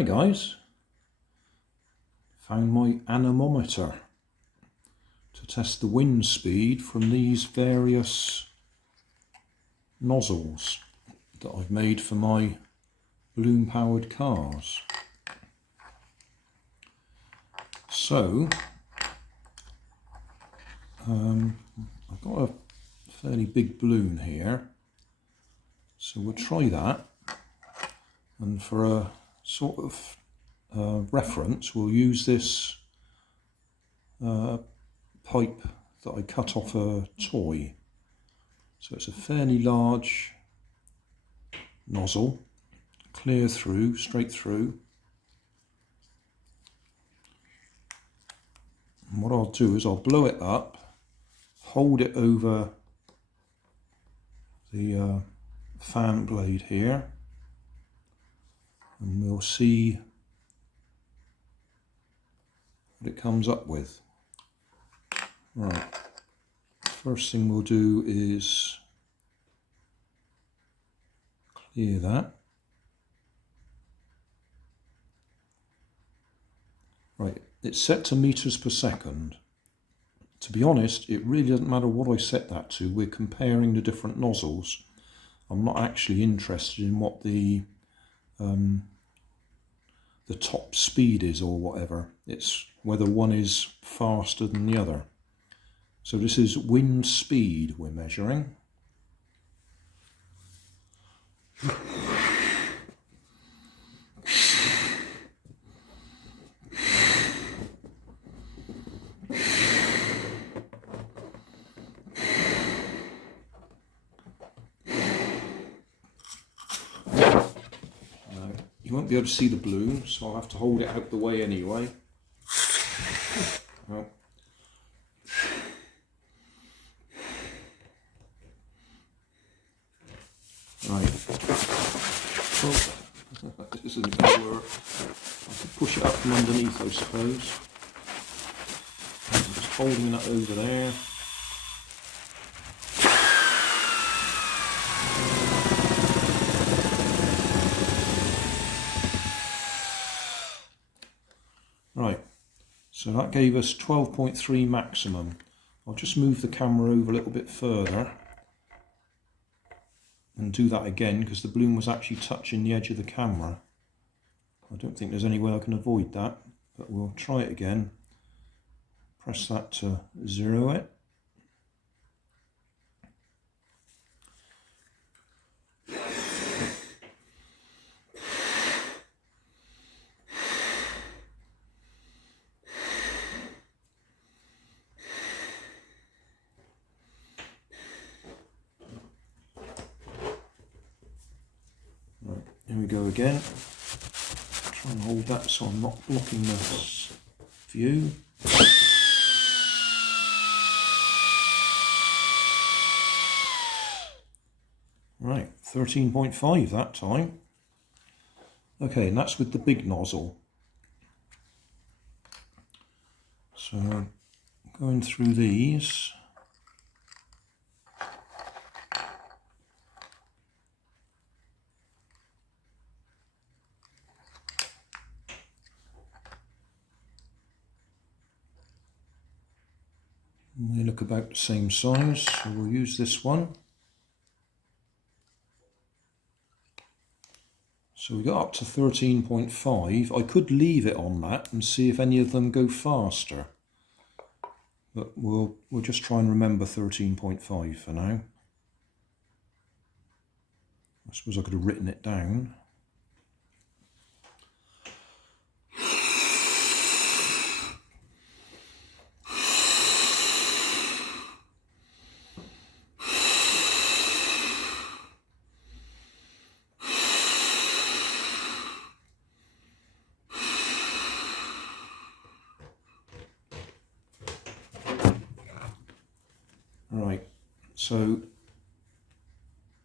Hi guys, found my anemometer to test the wind speed from these various nozzles that I've made for my balloon powered cars. So I've got a fairly big balloon here, so we'll try that, and for a sort of reference we'll use this pipe that I cut off a toy. So it's a fairly large nozzle, clear through, straight through. And what I'll do is I'll blow it up, hold it over the fan blade here, and we'll see what it comes up with. Right, first thing we'll do is clear that. Right, it's set to meters per second. To be honest, it really doesn't matter what I set that to. We're comparing the different nozzles. I'm not actually interested in what the top speed is or whatever. It's whether one is faster than the other. So this is wind speed we're measuring. You won't be able to see the balloon, so I'll have to hold it out the way anyway. Well, right. Oh, this isn't going to work. I could push it up from underneath, I suppose. I'm just holding that over there. Right, so that gave us 12.3 maximum. I'll just move the camera over a little bit further and do that again, because the balloon was actually touching the edge of the camera. I don't think there's any way I can avoid that, but we'll try it again. Press that to 0 it. Right, here we go again. Try and hold that so I'm not blocking this view. Right, 13.5 that time. Okay, and that's with the big nozzle. So going through these. They look about the same size, so we'll use this one. So we got up to 13.5. I could leave it on that and see if any of them go faster. But we'll just try and remember 13.5 for now. I suppose I could have written it down. Right, so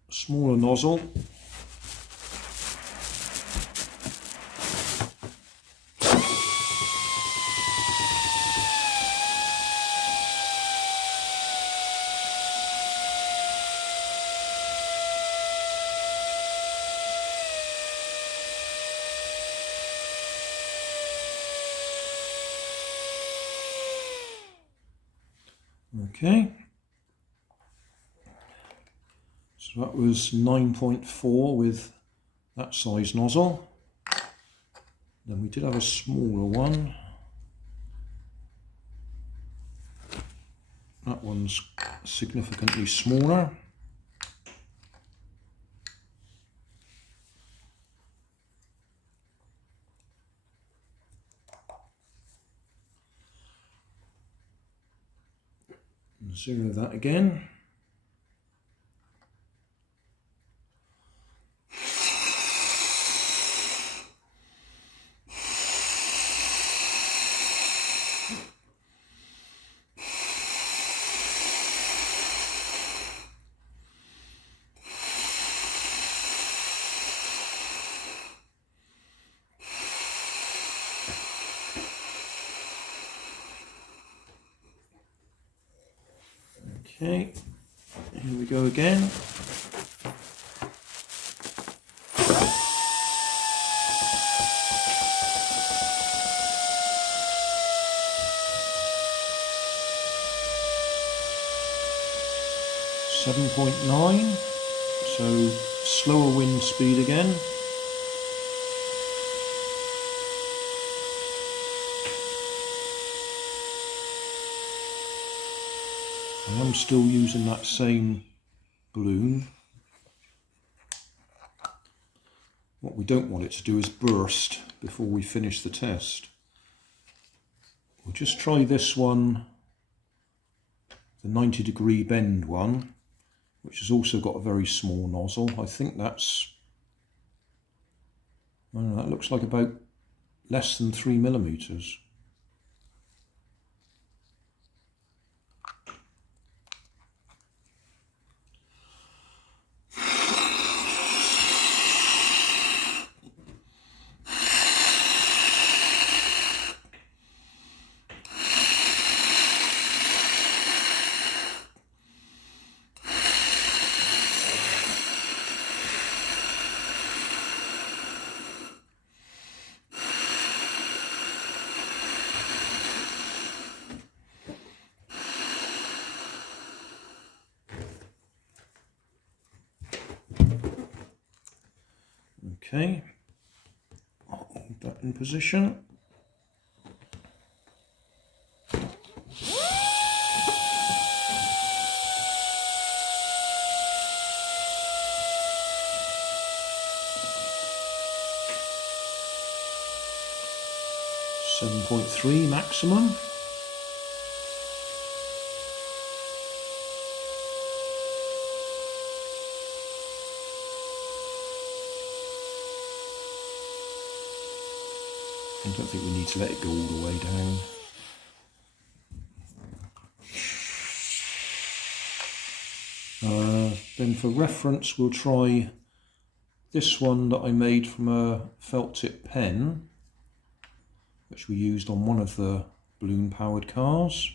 smaller nozzle. Okay, so that was 9.4 with that size nozzle. Then we did have a smaller one. That one's significantly smaller. Zero that again. Okay, here we go again. .9, so slower wind speed again. I am still using that same balloon. What we don't want it to do is burst before we finish the test. We'll just try this one, the 90-degree bend one, which has also got a very small nozzle. I think that's, I don't know, that looks like about less than 3 millimeters. Okay, I'll hold that in position. .3 maximum. I don't think we need to let it go all the way down. Then for reference we'll try this one that I made from a felt tip pen, which we used on one of the balloon powered cars.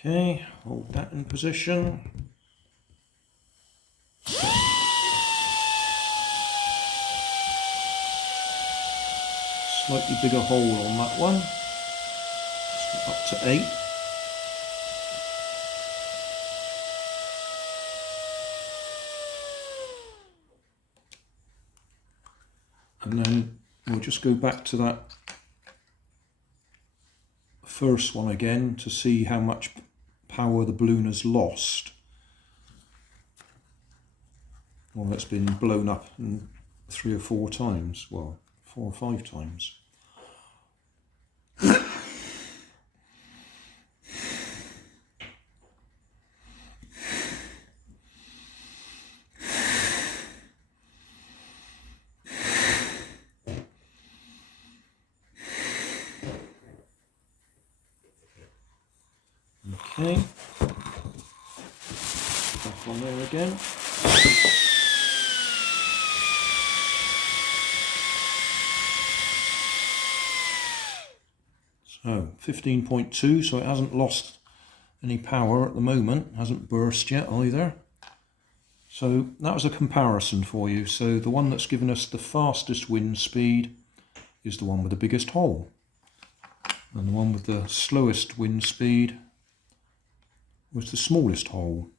Okay, hold that in position. Slightly bigger hole on that one, so up to 8. And then we'll just go back to that first one again to see how much power the balloon has lost. Well, it's been blown up 3 or 4 times, well, 4 or 5 times. Okay. on there again. So 15.2, so it hasn't lost any power at the moment, hasn't burst yet either. So that was a comparison for you. So the one that's given us the fastest wind speed is the one with the biggest hole. And the one with the slowest wind speed was the smallest hole.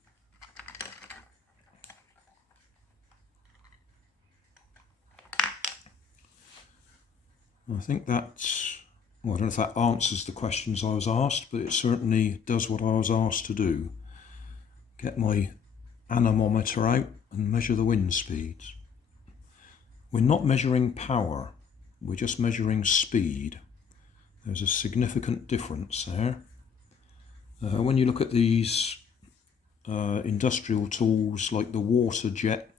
I think that's, well, I don't know if that answers the questions I was asked, but it certainly does what I was asked to do. Get my anemometer out and measure the wind speeds. We're not measuring power, we're just measuring speed. There's a significant difference there. When you look at these industrial tools like the water jet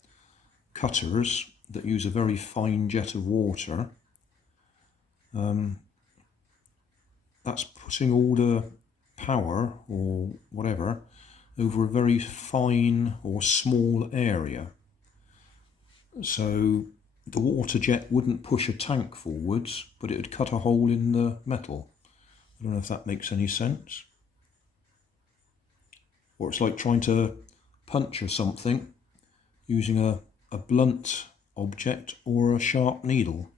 cutters that use a very fine jet of water, that's putting all the power or whatever over a very fine or small area. So the water jet wouldn't push a tank forwards, but it would cut a hole in the metal. I don't know if that makes any sense. Or it's like trying to puncture something using a blunt object or a sharp needle.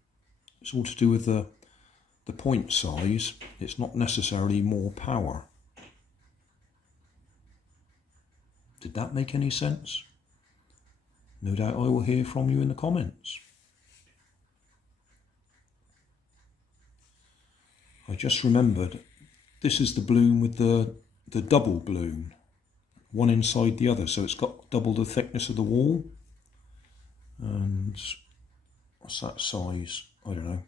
It's all to do with the point size. It's not necessarily more power. Did that make any sense? No doubt I will hear from you in the comments. I just remembered, this is the balloon with the double balloon, one inside the other, so it's got double the thickness of the wall. And what's that size? I don't know.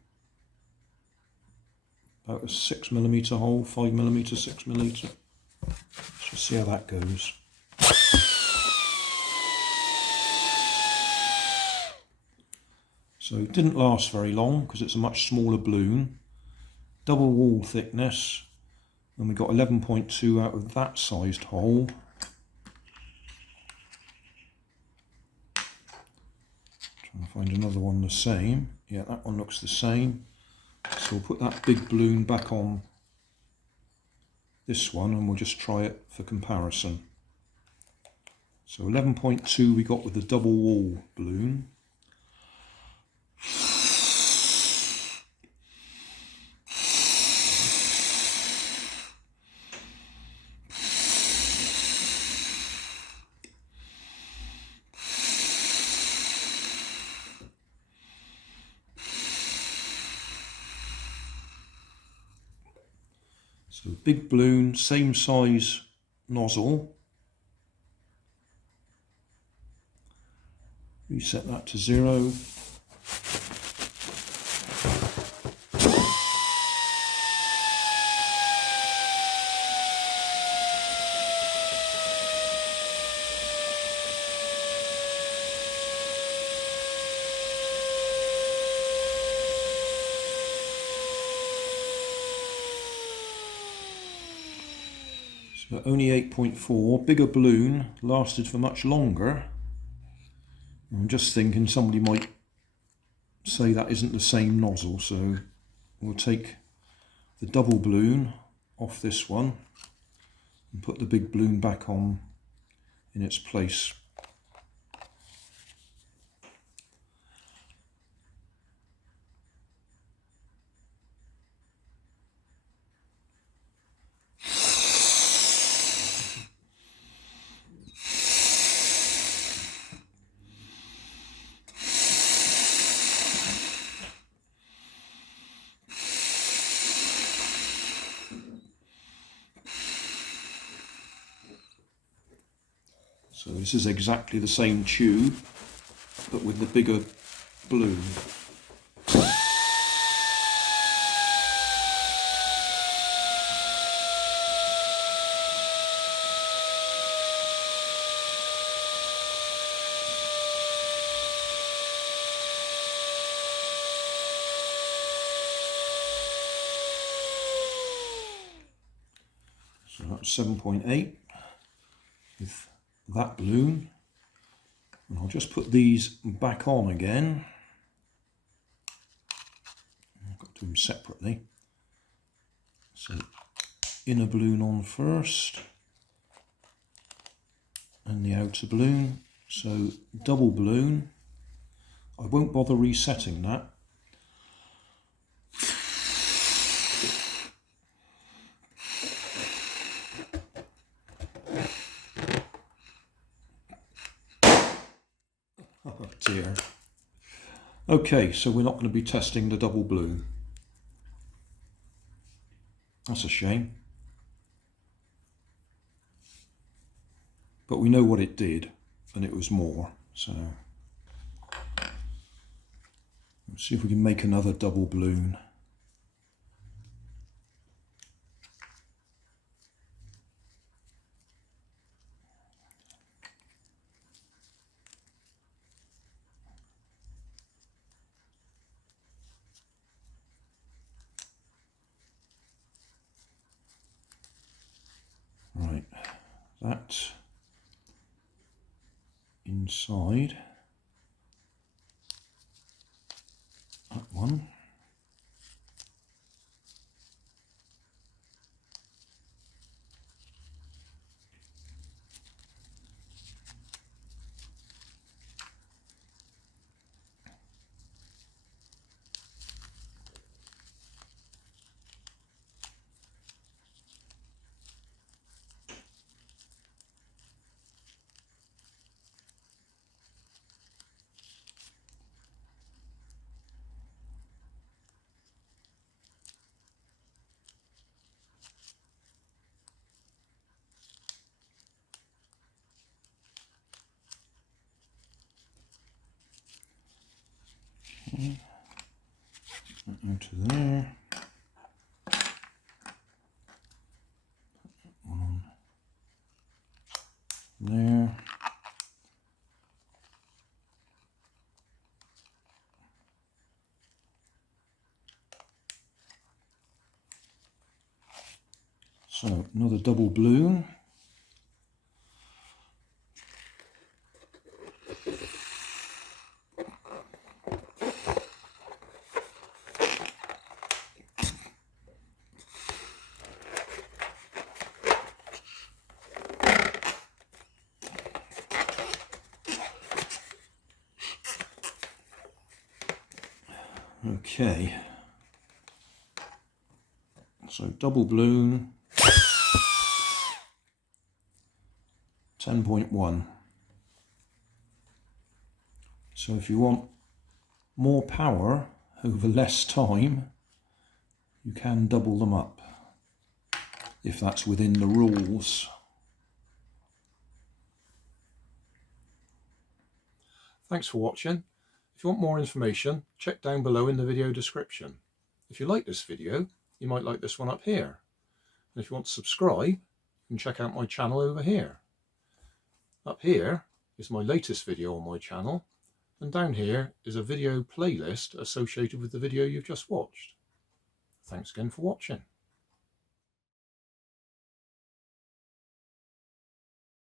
About a 6mm hole, 5mm, 6mm. Let's just see how that goes. So it didn't last very long because it's a much smaller balloon. Double wall thickness, and we got 11.2 out of that sized hole. Trying to find another one the same. Yeah, that one looks the same. So we'll put that big balloon back on this one and we'll just try it for comparison. So 11.2 we got with the double wall balloon. So big balloon, same size nozzle. Reset that to 0. So only 8.4, bigger balloon, lasted for much longer. I'm just thinking somebody might say that isn't the same nozzle, so we'll take the double balloon off this one and put the big balloon back on in its place. So this is exactly the same tube, but with the bigger balloon. So that's 7.8 with that balloon, and I'll just put these back on again. I've got to do them separately. So inner balloon on first and the outer balloon. So double balloon. I won't bother resetting that. Oh dear. Okay, so we're not going to be testing the double balloon. That's a shame. But we know what it did, and it was more. So let's see if we can make another double balloon. Right, that inside that one. Okay. That into there. One on there. So another double balloon. Okay, so double balloon, 10.1. So if you want more power over less time, you can double them up, if that's within the rules. Thanks for watching. If you want more information, check down below in the video description. If you like this video, you might like this one up here. And if you want to subscribe, you can check out my channel over here. Up here is my latest video on my channel, and down here is a video playlist associated with the video you've just watched. Thanks again for watching.